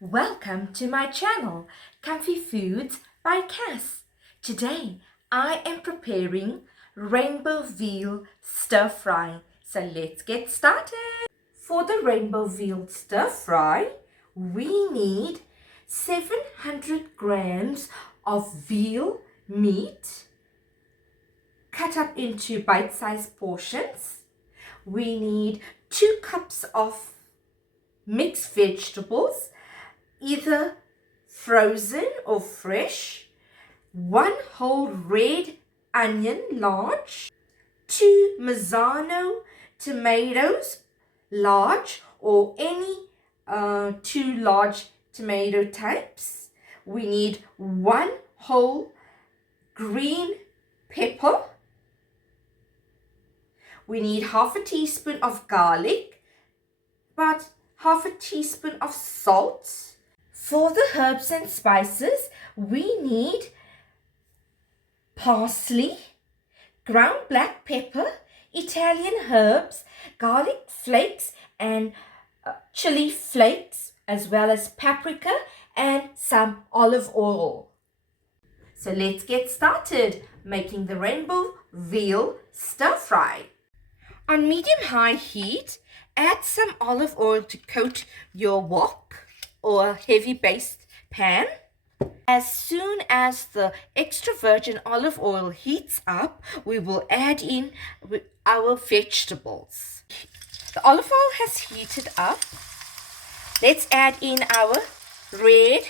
Welcome to my channel, Comfy Foods by Cass. Today I am preparing Rainbow Veal Stir-Fry. So let's get started. For the Rainbow Veal Stir-Fry, we need 700 grams of veal meat cut up into bite-sized portions. We need 2 cups of mixed vegetables, either frozen or fresh, 1 whole red onion large, 2 Mazzano tomatoes large or any 2 large tomato types. We need 1 whole green pepper. We need half a teaspoon of garlic, about half a teaspoon of salt. For the herbs and spices, we need parsley, ground black pepper, Italian herbs, garlic flakes and chili flakes, as well as paprika and some olive oil. So let's get started making the Rainbow Veal Stir-Fry. On medium-high heat, add some olive oil to coat your wok or heavy based pan. As soon as the extra virgin olive oil heats up, we will add in our vegetables. The olive oil has heated up. Let's add in our red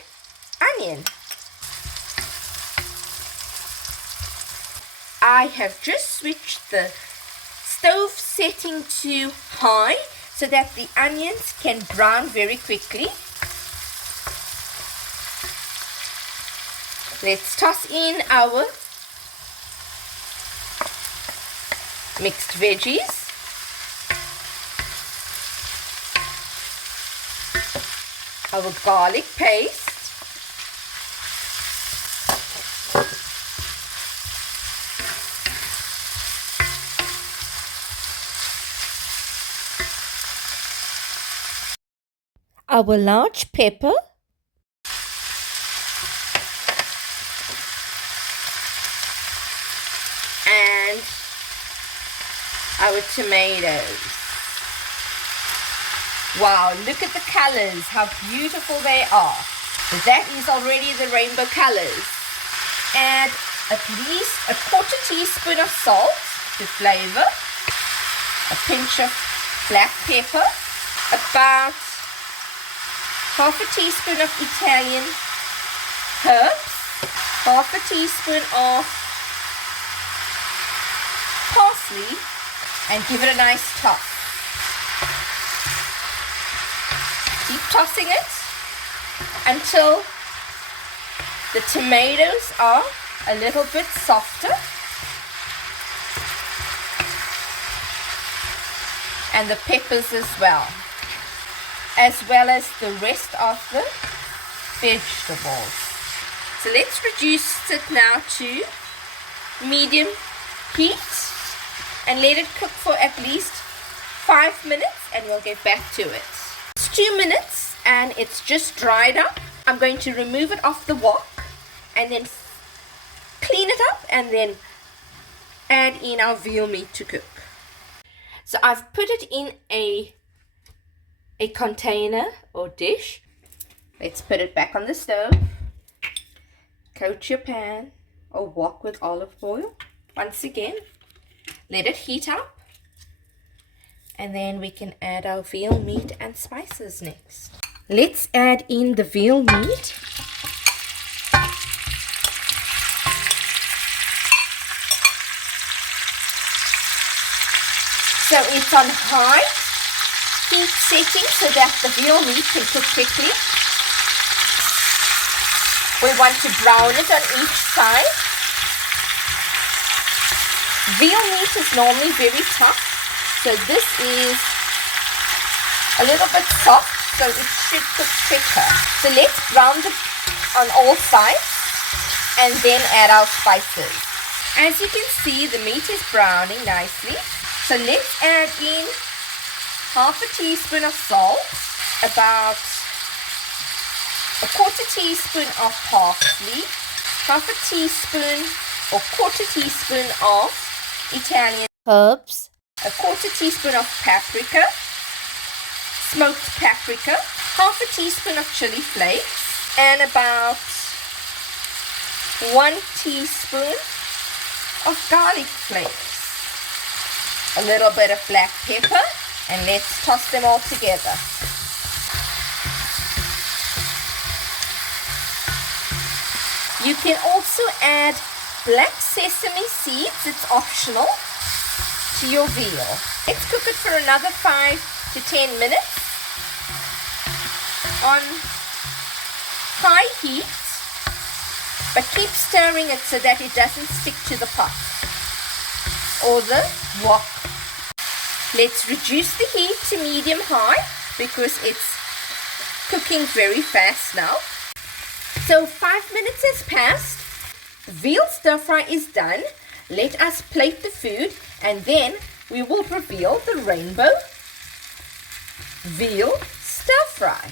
onion. I have just switched the stove setting to high so that the onions can brown very quickly. Let's toss in our mixed veggies. Our garlic paste. Our large pepper. And our tomatoes. Wow, look at the colors, how beautiful they are. So that is already the rainbow colors. Add at least a quarter teaspoon of salt to flavor, a pinch of black pepper, about half a teaspoon of Italian herbs, half a teaspoon of parsley, and give it a nice toss. Keep tossing it until the tomatoes are a little bit softer and the peppers as well as the rest of the vegetables. So let's reduce it now to medium heat and let it cook for at least 5 minutes, and we'll get back to it. It's 2 minutes and it's just dried up. I'm going to remove it off the wok and then clean it up and then add in our veal meat to cook. So I've put it in a container or dish. Let's put it back on the stove. Coat your pan or wok with olive oil. Once again, let it heat up. And then we can add our veal meat and spices next. Let's add in the veal meat. So it's on high heat setting so that the veal meat can cook quickly. We want to brown it on each side. Veal meat is normally very tough, so this is a little bit soft, so it should cook quicker. So let's brown it on all sides and then add our spices. As you can see, the meat is browning nicely. So let's add in half a teaspoon of salt, about a quarter teaspoon of parsley, half a teaspoon or quarter teaspoon of Italian herbs, a quarter teaspoon of paprika, smoked paprika, half a teaspoon of chili flakes, and about 1 teaspoon of garlic flakes, a little bit of black pepper, and let's toss them all together. You can also add black sesame seeds, it's optional, to your veal. Let's cook it for another 5 to 10 minutes on high heat, but keep stirring it so that it doesn't stick to the pot or the wok. Let's reduce the heat to medium-high because it's cooking very fast now. So 5 minutes has passed. Veal stir-fry is done. Let us plate the food and then we will reveal the rainbow veal stir-fry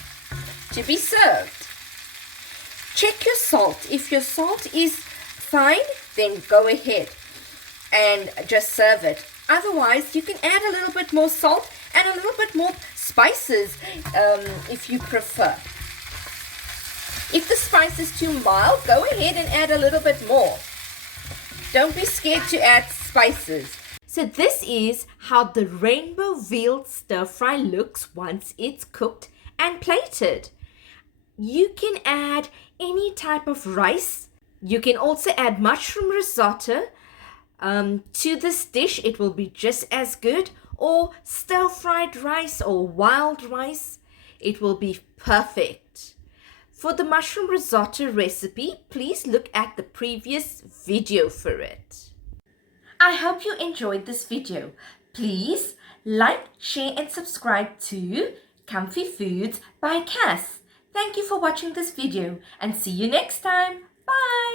to be served. Check your salt. If your salt is fine, then go ahead and just serve it. Otherwise, you can add a little bit more salt and a little bit more spices if you prefer. If the spice is too mild, go ahead and add a little bit more. Don't be scared to add spices. So this is how the rainbow veal stir-fry looks once it's cooked and plated. You can add any type of rice. You can also add mushroom risotto to this dish. It will be just as good, or stir-fried rice or wild rice. It will be perfect. For the mushroom risotto recipe, please look at the previous video for it. I hope you enjoyed this video. Please like, share and subscribe to Comfy Foods by Cass. Thank you for watching this video and see you next time. Bye!